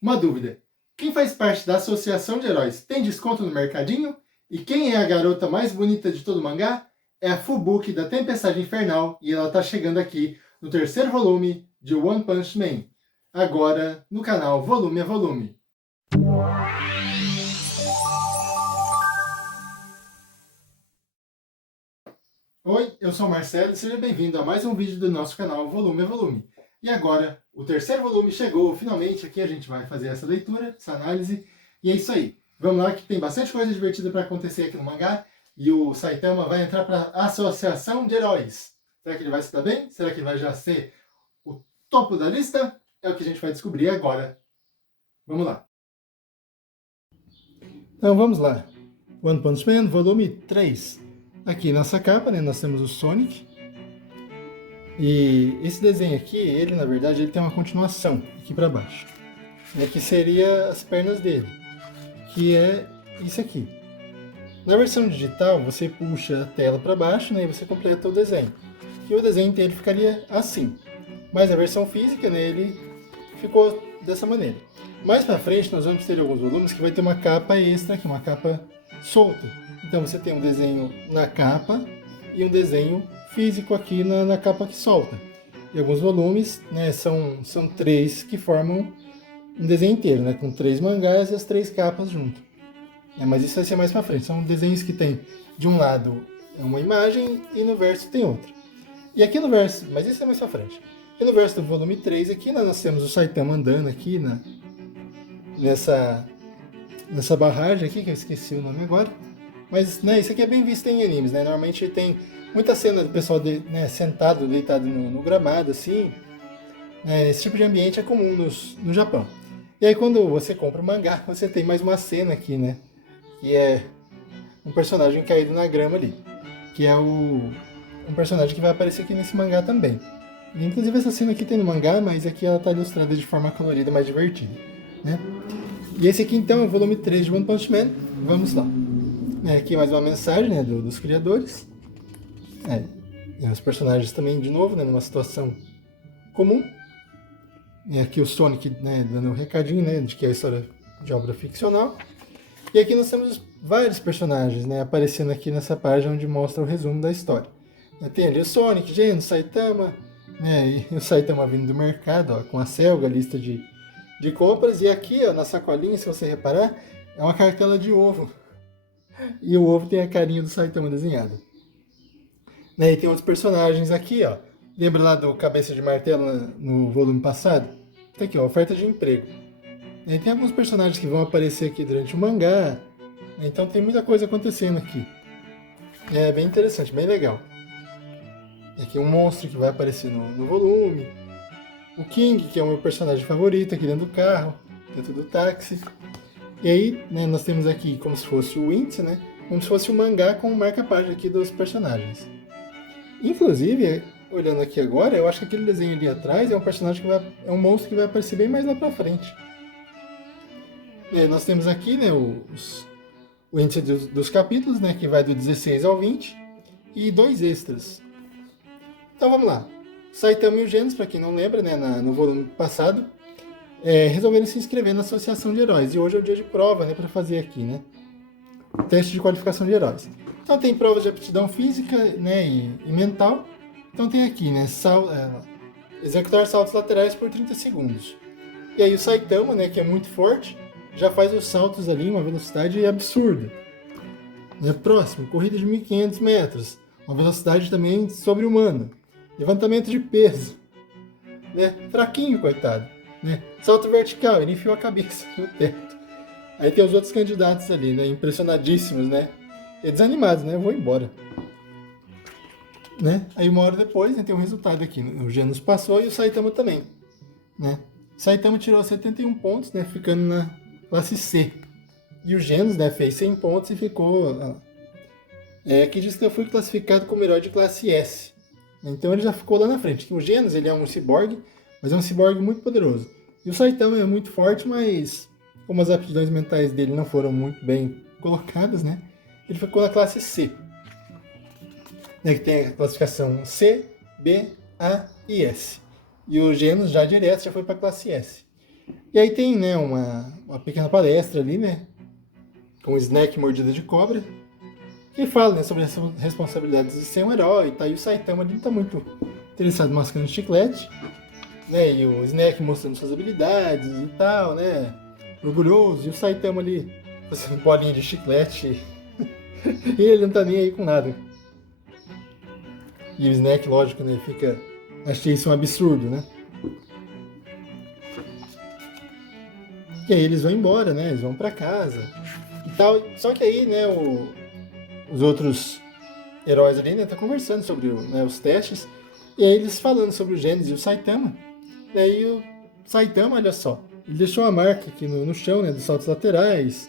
Uma dúvida: quem faz parte da Associação de Heróis tem desconto no mercadinho? E quem é a garota mais bonita de todo o mangá? É a Fubuki da Tempestade Infernal e ela tá chegando aqui no terceiro volume de One Punch Man. Agora no canal Volume a Volume. Oi, eu sou o Marcelo e seja bem-vindo a mais um vídeo do nosso canal Volume a Volume. E agora, o terceiro volume chegou, finalmente aqui a gente vai fazer essa leitura, essa análise, e é isso aí. Vamos lá que tem bastante coisa divertida para acontecer aqui no mangá, e o Saitama vai entrar para a Associação de Heróis. Será que ele vai se dar bem? Será que ele vai já ser o topo da lista? É o que a gente vai descobrir agora. Vamos lá. Então vamos lá. One Punch Man, volume 3. Aqui nessa capa, né, nós temos o Sonic. E esse desenho aqui, ele na verdade, ele tem uma continuação aqui para baixo, né, que seria as pernas dele, que é isso aqui. Na versão digital, você puxa a tela para baixo, né, e você completa o desenho. E o desenho inteiro ficaria assim. Mas na versão física, né, ele ficou dessa maneira. Mais para frente, nós vamos ter alguns volumes que vai ter uma capa extra aqui, uma capa solta. Então você tem um desenho na capa e um desenho físico aqui na capa que solta. E alguns volumes, né, são três que formam um desenho inteiro, né, com 3 mangás e as 3 capas junto. Mas isso vai ser mais pra frente. São desenhos que tem de um lado uma imagem e no verso tem outra. E aqui no verso, mas isso é mais pra frente. E no verso do volume 3 aqui, nós temos o Saitama andando aqui nessa barragem aqui, que eu esqueci o nome agora. Mas né, isso aqui é bem visto em animes, né? Normalmente tem muita cena do pessoal sentado, deitado no gramado, assim. Esse tipo de ambiente é comum no Japão. E aí quando você compra o mangá, você tem mais uma cena aqui, né? Que é um personagem caído na grama ali. Que é um personagem que vai aparecer aqui nesse mangá também. E, inclusive essa cena aqui tem no mangá, mas aqui ela está ilustrada de forma colorida, mais divertida. Né? E esse aqui então é o volume 3 de One Punch Man. Vamos lá. Aqui mais uma mensagem, né, dos criadores. Os personagens também, de novo, né, numa situação comum. E aqui o Sonic, né, dando um recadinho, né, de que é a história de obra ficcional. E aqui nós temos vários personagens, né, aparecendo aqui nessa página onde mostra o resumo da história. Tem ali o Sonic, Genos, Saitama, né, e o Saitama vindo do mercado, ó, com a Selga, a lista de compras. E aqui, ó, na sacolinha, se você reparar, é uma cartela de ovo. E o ovo tem a carinha do Saitama desenhada. E tem outros personagens aqui, ó. Lembra lá do Cabeça de Martelo no volume passado? Tá aqui, ó, oferta de emprego. E tem alguns personagens que vão aparecer aqui durante o mangá. Então tem muita coisa acontecendo aqui. É bem interessante, bem legal. E aqui um monstro que vai aparecer no volume. O King, que é o meu personagem favorito, aqui dentro do carro, dentro do táxi. E aí, né, nós temos aqui como se fosse o índice, né? Como se fosse um mangá com marca-página aqui dos personagens. Inclusive, olhando aqui agora, eu acho que aquele desenho ali atrás é um personagem é um monstro que vai aparecer bem mais lá pra frente. Nós temos aqui, né, o índice dos capítulos, né, que vai do 16 ao 20, e 2 extras. Então vamos lá. Saitama e o Genos, para quem não lembra, né, no volume passado, resolveram se inscrever na Associação de Heróis. E hoje é o dia de prova, né, para fazer aqui, né? Teste de qualificação de heróis. Então tem provas de aptidão física, né, e mental. Então tem aqui, né, executar saltos laterais por 30 segundos. E aí o Saitama, né, que é muito forte, já faz os saltos ali em uma velocidade absurda. Próximo, corrida de 1.500 metros, uma velocidade também sobre-humana. Levantamento de peso, né, fraquinho, coitado. Né? Salto vertical, ele enfiou a cabeça no teto. Aí tem os outros candidatos ali, né, impressionadíssimos, né, e desanimados, né, eu vou embora. Né? Aí uma hora depois, né, tem um resultado aqui, o Genos passou e o Saitama também. Né? Saitama tirou 71 pontos, né, ficando na classe C. E o Genos, né, fez 100 pontos e ficou... Aqui diz que eu fui classificado como herói de classe S. Então ele já ficou lá na frente. O Genos, ele é um ciborgue, mas é um ciborgue muito poderoso. E o Saitama é muito forte, mas como as aptidões mentais dele não foram muito bem colocadas, né, ele ficou na classe C. Que tem a classificação C, B, A e S. E o Genos já direto já foi para a classe S. E aí tem, né, uma pequena palestra ali, né, com o Snack Mordida de Cobra, que fala, né, sobre as responsabilidades de ser um herói, tá? E o Saitama ali não tá muito interessado mascando chiclete, né, e o Snack mostrando suas habilidades e tal, né, orgulhoso, e o Saitama ali fazendo bolinha de chiclete, e ele não tá nem aí com nada. E o Snack, lógico, né, fica... Achei isso um absurdo, né? E aí eles vão embora, né? Eles vão pra casa e tal. Só que aí, né, os outros heróis ali, né, tá conversando sobre né, os testes. E aí eles falando sobre o Genis e o Saitama. E aí o Saitama, olha só, ele deixou uma marca aqui no chão, né, dos saltos laterais,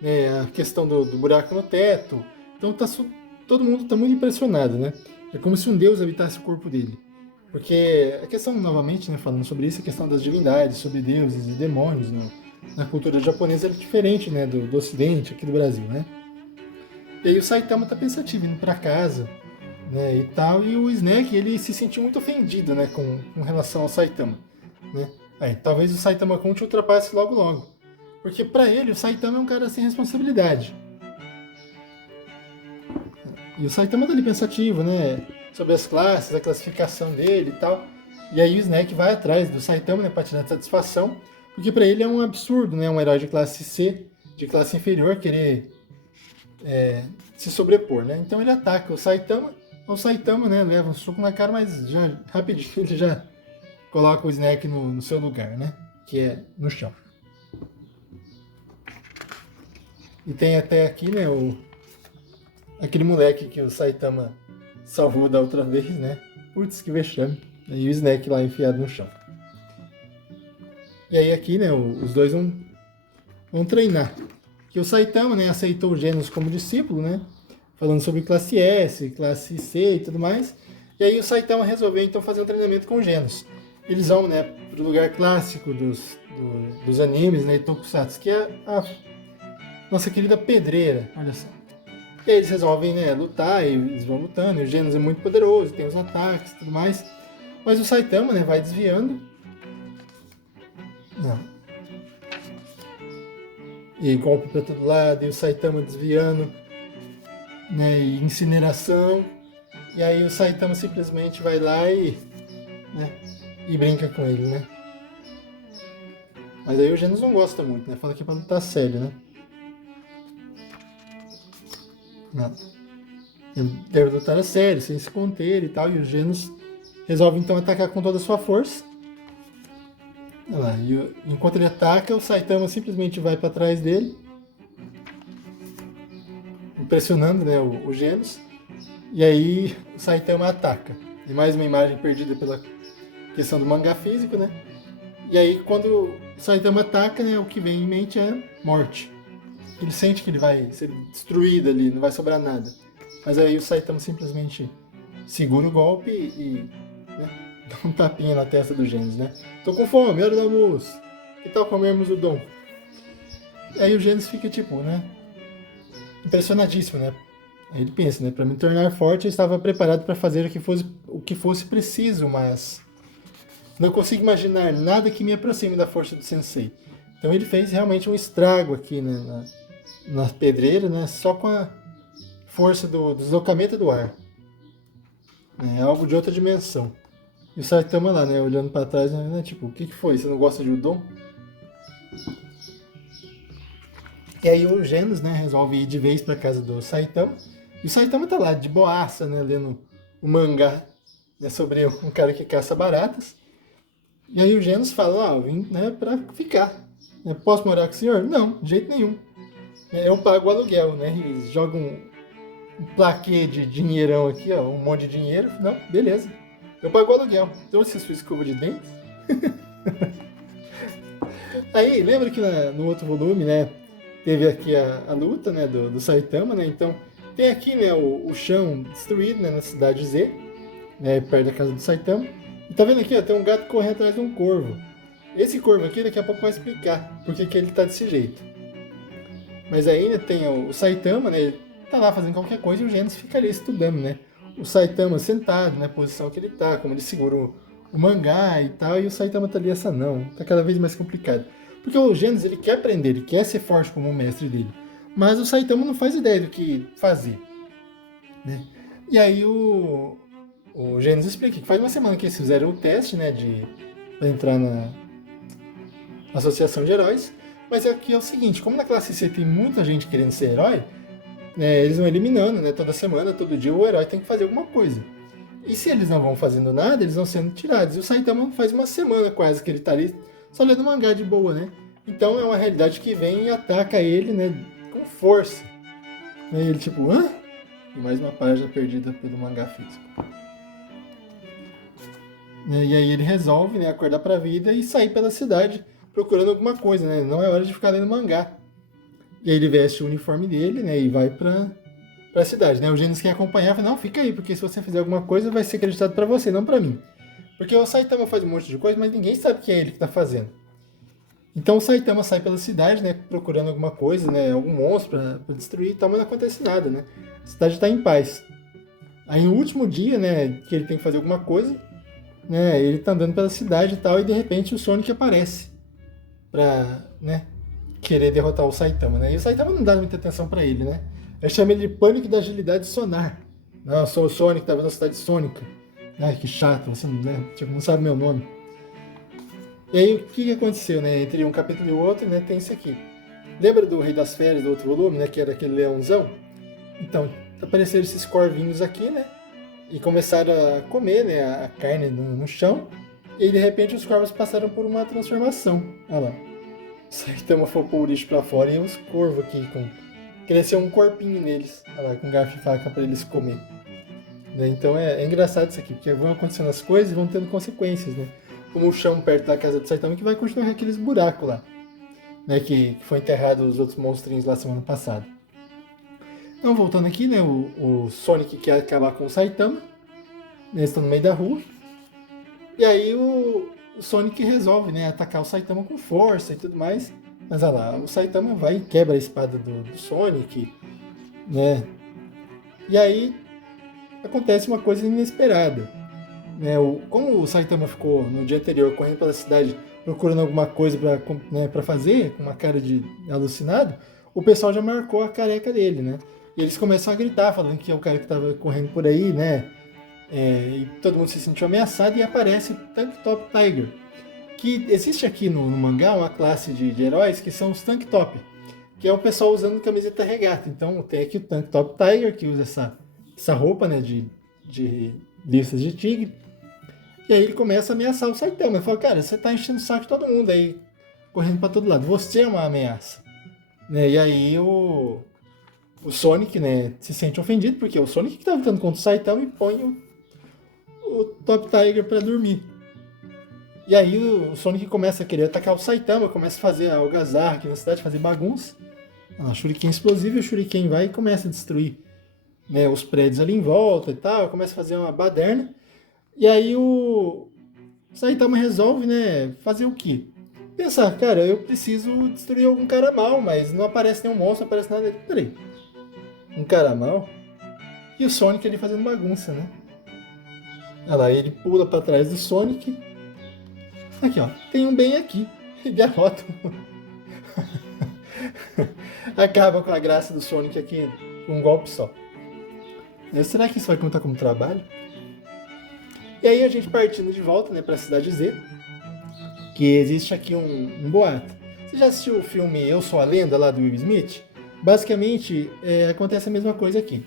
né, a questão do buraco no teto. Então todo mundo tá muito impressionado, né? É como se um deus habitasse o corpo dele. Porque a questão, novamente, né, falando sobre isso, a questão das divindades, sobre deuses e demônios, né, na cultura japonesa é diferente, né, do Ocidente, aqui do Brasil, né? E aí o Saitama tá pensativo, indo pra casa, né, e tal, e o Snack, ele se sentiu muito ofendido, né, com relação ao Saitama, né? Aí, talvez o Saitama Kun te ultrapasse logo logo. Porque pra ele, o Saitama é um cara sem responsabilidade. E o Saitama tá ali pensativo, né, sobre as classes, a classificação dele e tal. E aí o Snack vai atrás do Saitama, né, pra tirar satisfação, porque pra ele é um absurdo, né, um herói de classe C, de classe inferior, querer se sobrepor, né? Então ele ataca o Saitama, né, leva um soco na cara, mas já rapidinho ele já coloca o Snack no seu lugar, né, que é no chão. E tem até aqui, né, aquele moleque que o Saitama salvou da outra vez, né? Putz, que vexame. E o Snack lá enfiado no chão. E aí aqui, né, os dois vão treinar. Que o Saitama, né, aceitou o Genos como discípulo, né? Falando sobre classe S, classe C e tudo mais. E aí o Saitama resolveu então fazer um treinamento com o Genos. Eles vão, né, pro lugar clássico dos animes, né, Tokusatsu, que é a nossa querida pedreira, olha só. E aí eles resolvem, né, lutar, e eles vão lutando, e o Genos é muito poderoso, tem os ataques e tudo mais. Mas o Saitama, né, vai desviando. Não. E golpe pra todo lado, e o Saitama desviando, né, e incineração. E aí o Saitama simplesmente vai lá né, e brinca com ele, né. Mas aí o Genos não gosta muito, né, fala que é pra lutar sério, né. Não. Deve lutar a sério, sem se conter e tal, e o Genos resolve então atacar com toda a sua força. Olha lá, enquanto ele ataca, o Saitama simplesmente vai para trás dele, impressionando, né, o Genos. E aí o Saitama ataca. E mais uma imagem perdida pela questão do mangá físico, né? E aí quando o Saitama ataca, né, o que vem em mente é morte. Ele sente que ele vai ser destruído ali, não vai sobrar nada. Mas aí o Saitama simplesmente segura o golpe né, dá um tapinha na testa do Genos, né? Tô com fome, hora do almoço. Que tal comermos o Dom? E aí o Genos fica tipo, né? Impressionadíssimo, né? Aí ele pensa, né? Para me tornar forte, eu estava preparado para fazer o que fosse preciso, mas não consigo imaginar nada que me aproxime da força do Sensei. Então ele fez realmente um estrago aqui, né, na pedreira, né? Só com a força do deslocamento do ar. É algo de outra dimensão. E o Saitama lá, né? Olhando para trás, né? Tipo, o que foi? Você não gosta de Udon? E aí o Genos, né, resolve ir de vez para casa do Saitama. E o Saitama tá lá, de boaça, né, lendo o mangá, né, sobre um cara que caça baratas. E aí o Genos fala, vim, né, pra ficar. Posso morar com o senhor? Não, de jeito nenhum. Eu pago o aluguel, né, e joga um plaquê de dinheirão aqui, ó, um monte de dinheiro. Não, beleza. Eu pago o aluguel. Trouxe a sua escova de dentes? Aí, lembra que no outro volume, né, teve aqui a luta, né, do Saitama, né? Então tem aqui, né, o chão destruído, né, na cidade Z, né, perto da casa do Saitama. E tá vendo aqui, ó, tem um gato correndo atrás de um corvo. Esse corvo aqui daqui a pouco vai explicar porque que ele tá desse jeito. Mas aí, né, tem o Saitama, né, ele tá lá fazendo qualquer coisa e o Genos fica ali estudando, né? O Saitama sentado, né, posição que ele tá, como ele segura o mangá e tal, e o Saitama tá ali, essa não, tá cada vez mais complicado. Porque o Genos, ele quer aprender, ele quer ser forte como o mestre dele, mas o Saitama não faz ideia do que fazer, né? E aí o Genos explica que faz uma semana que eles fizeram o teste, né, pra entrar na Associação de Heróis, mas aqui é o seguinte, como na classe C tem muita gente querendo ser herói, né, eles vão eliminando, né, toda semana, todo dia o herói tem que fazer alguma coisa. E se eles não vão fazendo nada, eles vão sendo tirados. E o Saitama faz uma semana quase que ele tá ali só lendo mangá de boa, né? Então é uma realidade que vem e ataca ele, né, com força. E ele tipo, hã? E mais uma página perdida pelo mangá físico. E aí ele resolve, né, acordar pra vida e sair pela cidade procurando alguma coisa, né? Não é hora de ficar lendo mangá. E aí ele veste o uniforme dele, né, e vai pra cidade, né? O Genos quer acompanhar, fala, não, fica aí, porque se você fizer alguma coisa vai ser acreditado pra você, não pra mim. Porque o Saitama faz um monte de coisa, mas ninguém sabe que é ele que tá fazendo. Então o Saitama sai pela cidade, né, procurando alguma coisa, né, algum monstro pra destruir e tal, mas não acontece nada, né? A cidade tá em paz. Aí no último dia, né, que ele tem que fazer alguma coisa, né, ele tá andando pela cidade e tal, e de repente o Sonic aparece pra, né, querer derrotar o Saitama, né? E o Saitama não dá muita atenção pra ele, né? Eu chamo ele de pânico da agilidade sonar. Não, eu sou o Sonic da velocidade sônica. Ai, que chato, você não, né? Tipo, não sabe meu nome. E aí, o que aconteceu, né? Entre um capítulo e o outro, né? Tem isso aqui. Lembra do Rei das Férias, do outro volume, né? Que era aquele leãozão? Então, apareceram esses corvinhos aqui, né? E começaram a comer, né? A carne no chão. E aí, de repente, os corvos passaram por uma transformação. Olha lá. O Saitama foi pôr o lixo pra fora e os corvos aqui com... cresceu um corpinho neles. Olha lá, com garfo e faca pra eles comer. Né? Então é engraçado isso aqui, porque vão acontecendo as coisas e vão tendo consequências, né? Como o chão perto da casa do Saitama que vai continuar com aqueles buracos lá, né? Que foi enterrado os outros monstrinhos lá semana passada. Então, voltando aqui, né? O Sonic quer acabar com o Saitama. Eles estão no meio da rua. E aí o Sonic resolve, né? Atacar o Saitama com força e tudo mais. Mas olha lá, o Saitama vai e quebra a espada do Sonic, né? E aí acontece uma coisa inesperada. Né? Como o Saitama ficou no dia anterior correndo pela cidade procurando alguma coisa pra fazer, com uma cara de alucinado, o pessoal já marcou a careca dele, né? E eles começam a gritar, falando que é o cara que estava correndo por aí, né? E todo mundo se sentiu ameaçado e aparece Tank Top Tiger. Que existe aqui no mangá uma classe de heróis que são os Tank Top, que é o pessoal usando camiseta regata. Então tem aqui o Tank Top Tiger, que usa essa roupa, né, de listas de tigre. E aí ele começa a ameaçar o Saitama. Ele fala, cara, você tá enchendo o saco de todo mundo aí, correndo pra todo lado. Você é uma ameaça. Né? E aí o Sonic, né, se sente ofendido, porque é o Sonic que tá lutando contra o Saitama e põe o Top Tiger pra dormir. E aí o Sonic começa a querer atacar o Saitama, começa a fazer a algazarra aqui na cidade, fazer bagunça. A Shuriken explosiva, e o Shuriken vai e começa a destruir, né, os prédios ali em volta e tal, começa a fazer uma baderna. E aí o Saitama resolve, né, fazer o quê? Pensar, cara, eu preciso destruir algum cara mal, mas não aparece nenhum monstro, não aparece nada. Peraí, um cara mal? E o Sonic ali fazendo bagunça, né? Olha lá, ele pula pra trás do Sonic. Aqui, ó, tem um bem aqui. E derrota. Acaba com a graça do Sonic aqui com um golpe só. Será que isso vai contar como trabalho? E aí a gente partindo de volta, né, pra Cidade Z, que existe aqui um boato. Você já assistiu o filme Eu Sou a Lenda, lá do Will Smith? Basicamente, acontece a mesma coisa aqui.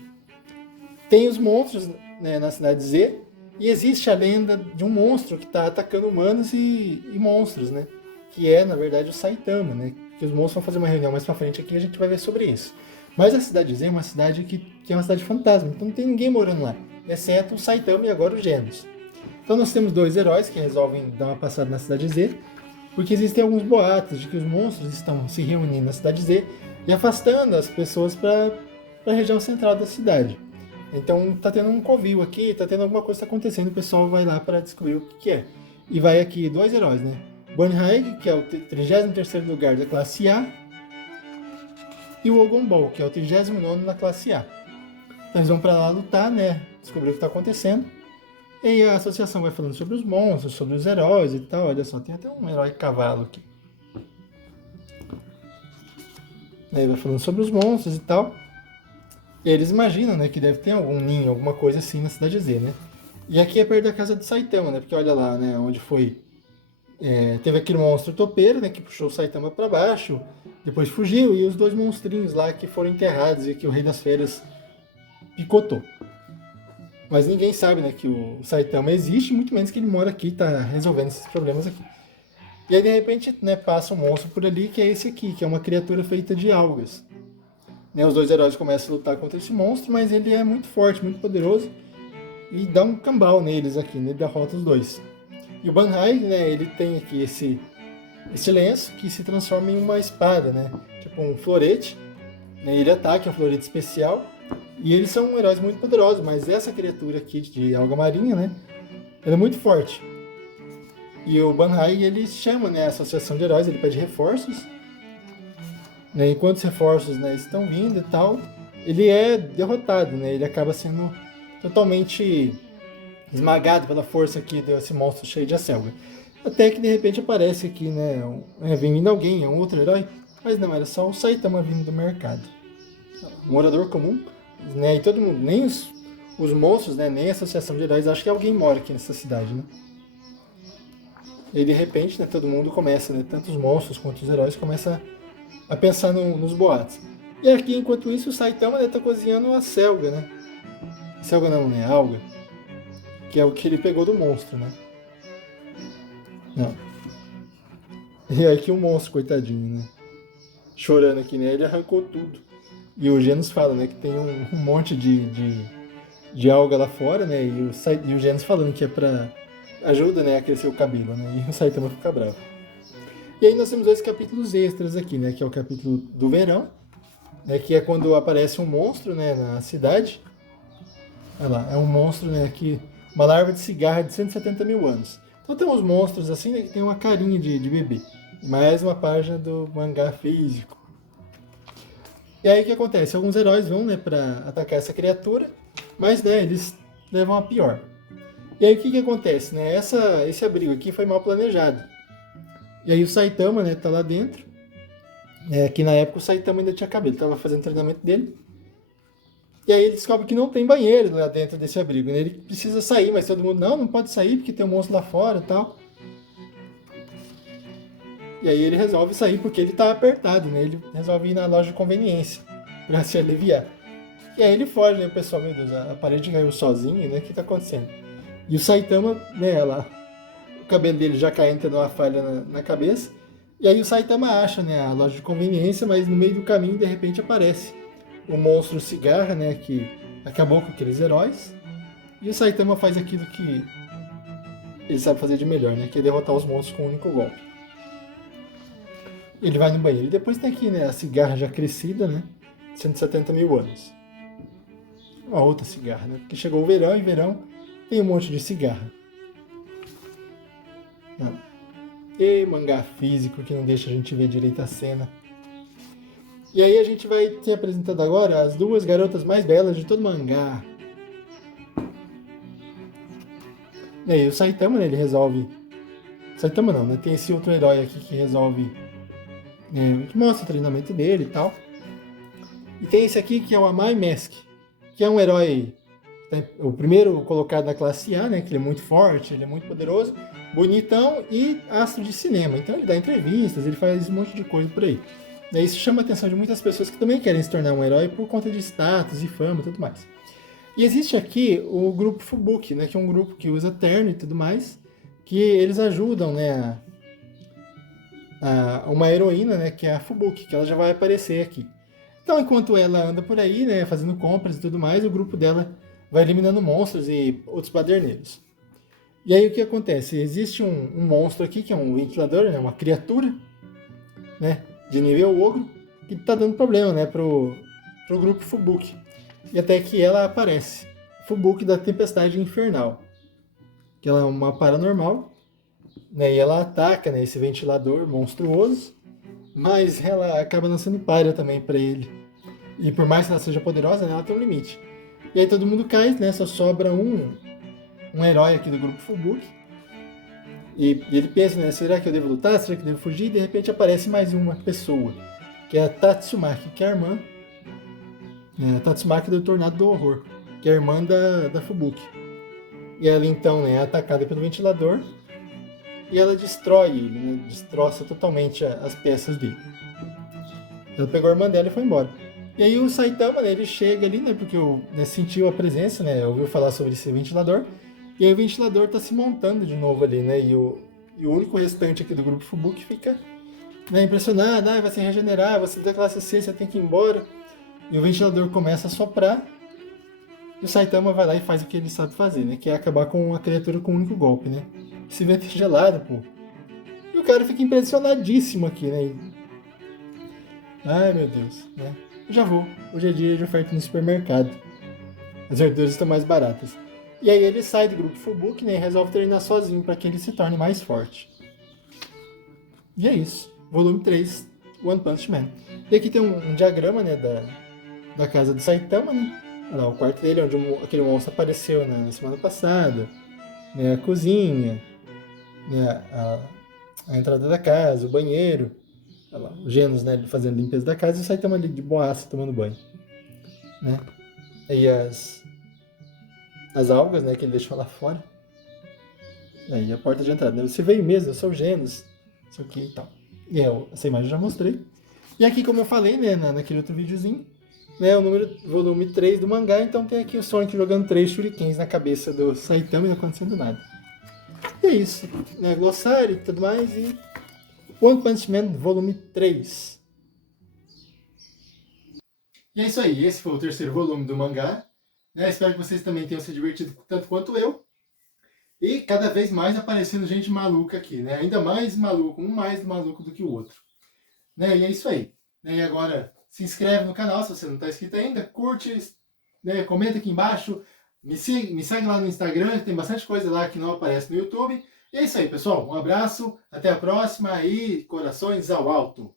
Tem os monstros, né, na Cidade Z, e existe a lenda de um monstro que está atacando humanos e monstros, né? Que é, na verdade, o Saitama, né? Que os monstros vão fazer uma reunião mais pra frente aqui e a gente vai ver sobre isso. Mas a Cidade Z é uma cidade que é uma cidade fantasma, então não tem ninguém morando lá, exceto o Saitama e agora o Genos. Então nós temos dois heróis que resolvem dar uma passada na Cidade Z, porque existem alguns boatos de que os monstros estão se reunindo na Cidade Z e afastando as pessoas para a região central da cidade. Então tá tendo um covil aqui, tá tendo alguma coisa que tá acontecendo, o pessoal vai lá para descobrir o que é. E vai aqui dois heróis, né? Bunnyhaig, que é o 33º lugar da classe A, e o Ogon Ball, que é o 39º na classe A. Então eles vão para lá lutar, né? Descobrir o que tá acontecendo. E aí a associação vai falando sobre os monstros, sobre os heróis e tal. Olha só, tem até um herói cavalo aqui. Aí vai falando sobre os monstros e tal. E eles imaginam, né, que deve ter algum ninho, alguma coisa assim na cidade Z, né? E aqui é perto da casa do Saitama, né? Porque olha lá, né, onde foi. Teve aquele monstro topeiro, né, que puxou o Saitama para baixo, depois fugiu, e os dois monstrinhos lá que foram enterrados e que o Rei das Feras picotou. Mas ninguém sabe, né, que o Saitama existe, muito menos que ele mora aqui e tá resolvendo esses problemas aqui. E aí, de repente, né, passa um monstro por ali, que é esse aqui, que é uma criatura feita de algas. Né, os dois heróis começam a lutar contra esse monstro, mas ele é muito forte, muito poderoso, e dá um cambal neles aqui, né, derrota os dois. E o Banhai, né, ele tem aqui esse lenço que se transforma em uma espada, né, tipo um florete. Né, ele ataca, é um florete especial, e eles são heróis muito poderosos, mas essa criatura aqui de alga marinha, né, ela é muito forte. E o Banhai, ele chama, né, a associação de heróis, ele pede reforços. Né, enquanto os reforços, né, estão vindo e tal, ele é derrotado, né, ele acaba sendo totalmente esmagado pela força aqui desse monstro cheio de acelga. Até que de repente aparece aqui, né, vem vindo alguém, é um outro herói, mas não, era só o Saitama vindo do mercado. Um morador comum, né, e todo mundo, nem os monstros, né, nem a associação de heróis, acho que alguém mora aqui nessa cidade, né. E de repente, né, todo mundo começa, né, tanto os monstros quanto os heróis, começa a pensar nos boatos. E aqui, enquanto isso, o Saitama está cozinhando a selga, né? Selga não, né? Alga. Que é o que ele pegou do monstro, né? Não. E aí que o monstro, coitadinho, né? Chorando aqui, né? Ele arrancou tudo. E o Genos fala, né? Que tem um monte de alga lá fora, né? E o Genos falando que é pra ajuda, né? A crescer o cabelo, né? E o Saitama fica bravo. E aí nós temos dois capítulos extras aqui, né? Que é o capítulo do verão, né, que é quando aparece um monstro, né, na cidade. Olha lá, é um monstro, né, que uma larva de cigarra de 170 mil anos. Então tem uns monstros assim, né, que tem uma carinha de bebê. Mais uma página do mangá físico. E aí o que acontece? Alguns heróis vão, né, para atacar essa criatura, mas, né, eles levam a pior. E aí o que acontece, né? Esse abrigo aqui foi mal planejado. E aí o Saitama, né, tá lá dentro. Que na época o Saitama ainda tinha cabelo, estava fazendo treinamento dele. E aí ele descobre que não tem banheiro lá dentro desse abrigo, né? Ele precisa sair, mas todo mundo, não pode sair porque tem um monstro lá fora e tal. E aí ele resolve sair porque ele tá apertado, né? Ele resolve ir na loja de conveniência para se aliviar. E aí ele foge, né? O pessoal, meu Deus, a parede caiu sozinho, né? O que tá acontecendo? E o Saitama, né, lá, o cabelo dele já caindo, tendo uma falha na cabeça. E aí o Saitama acha, né, a loja de conveniência, mas no meio do caminho, de repente, aparece o monstro cigarra, né, que acabou com aqueles heróis. E o Saitama faz aquilo que ele sabe fazer de melhor, né, que é derrotar os monstros com um único golpe. Ele vai no banheiro. E depois tem aqui, né, a cigarra já crescida, né, 170 mil anos. Uma outra cigarra, né, porque chegou o verão, e verão tem um monte de cigarra. Não. E mangá físico que não deixa a gente ver direito a cena. E aí a gente vai ter apresentado agora as duas garotas mais belas de todo mangá. E aí o Saitama, né, ele resolve... Saitama não, né? Tem esse outro herói aqui que resolve... que mostra o treinamento dele e tal. E tem esse aqui que é o Amai Mask, que é um herói... O primeiro colocado na classe A, né? Que ele é muito forte, ele é muito poderoso, bonitão e astro de cinema. Então ele dá entrevistas, ele faz um monte de coisa por aí. E isso chama a atenção de muitas pessoas que também querem se tornar um herói por conta de status e fama e tudo mais. E existe aqui o grupo Fubuki, né? Que é um grupo que usa terno e tudo mais, que eles ajudam, né? Uma heroína, né? Que é a Fubuki, que ela já vai aparecer aqui. Então enquanto ela anda por aí, né? Fazendo compras e tudo mais, o grupo dela vai eliminando monstros e outros baderneiros. E aí o que acontece? Existe um monstro aqui, que é um ventilador, né, uma criatura, né, de nível ogro, que está dando problema, né, pro grupo Fubuki. E até que ela aparece. Fubuki da Tempestade Infernal. Que ela é uma paranormal, né, e ela ataca, né, esse ventilador monstruoso, mas ela acaba não sendo páreo também para ele. E por mais que ela seja poderosa, né, ela tem um limite. E aí todo mundo cai, né? Só sobra um um herói aqui do grupo Fubuki. E ele pensa, né, será que eu devo lutar? Será que eu devo fugir? E de repente aparece mais uma pessoa, que é a Tatsumaki, que é a irmã, a Tatsumaki do Tornado do Horror, que é a irmã da Fubuki. E ela então, né, é atacada pelo ventilador e ela destrói ele, né, destroça totalmente as peças dele. Ela pegou a irmã dela e foi embora. E aí o Saitama, né, ele chega ali, né, porque sentiu a presença, né, ouviu falar sobre esse ventilador, e aí o ventilador tá se montando de novo ali, né, e o único restante aqui do grupo Fubuki fica, né, impressionado, vai se regenerar, você da classe C, você tem que ir embora. E o ventilador começa a soprar, e o Saitama vai lá e faz o que ele sabe fazer, né, que é acabar com a criatura com um único golpe, né. Esse vento é gelado, pô. E o cara fica impressionadíssimo aqui, né. Ai, meu Deus, né. Já vou. Hoje é dia de oferta no supermercado. As verduras estão mais baratas. E aí ele sai do grupo Fubuki, né, e resolve treinar sozinho para que ele se torne mais forte. E é isso. Volume 3, One Punch Man. E aqui tem um diagrama, né, da casa do Saitama, né. Olha lá, o quarto dele, onde aquele monstro apareceu na semana passada. Né, a cozinha, né, a entrada da casa, o banheiro. Olha lá, o Genos, né, fazendo limpeza da casa e o Saitama ali de boaça tomando banho. Né? E as algas, né, que ele deixou lá fora. E aí a porta de entrada, né? Você veio mesmo, eu sou o Genos. Isso aqui e tal. E essa imagem eu já mostrei. E aqui, como eu falei, né, naquele outro videozinho, né, o volume 3 do mangá, então tem aqui o Sonic jogando 3 shurikens na cabeça do Saitama e não acontecendo nada. E é isso, né, glossário e tudo mais, e One Punch Man, volume 3. E é isso aí, esse foi o terceiro volume do mangá. Né? Espero que vocês também tenham se divertido tanto quanto eu. E cada vez mais aparecendo gente maluca aqui, né? Ainda mais maluco, um mais maluco do que o outro. Né? E é isso aí. Né? E agora, se inscreve no canal se você não está inscrito ainda, curte, né? Comenta aqui embaixo, me segue lá no Instagram, tem bastante coisa lá que não aparece no YouTube. E é isso aí, pessoal. Um abraço, até a próxima e corações ao alto.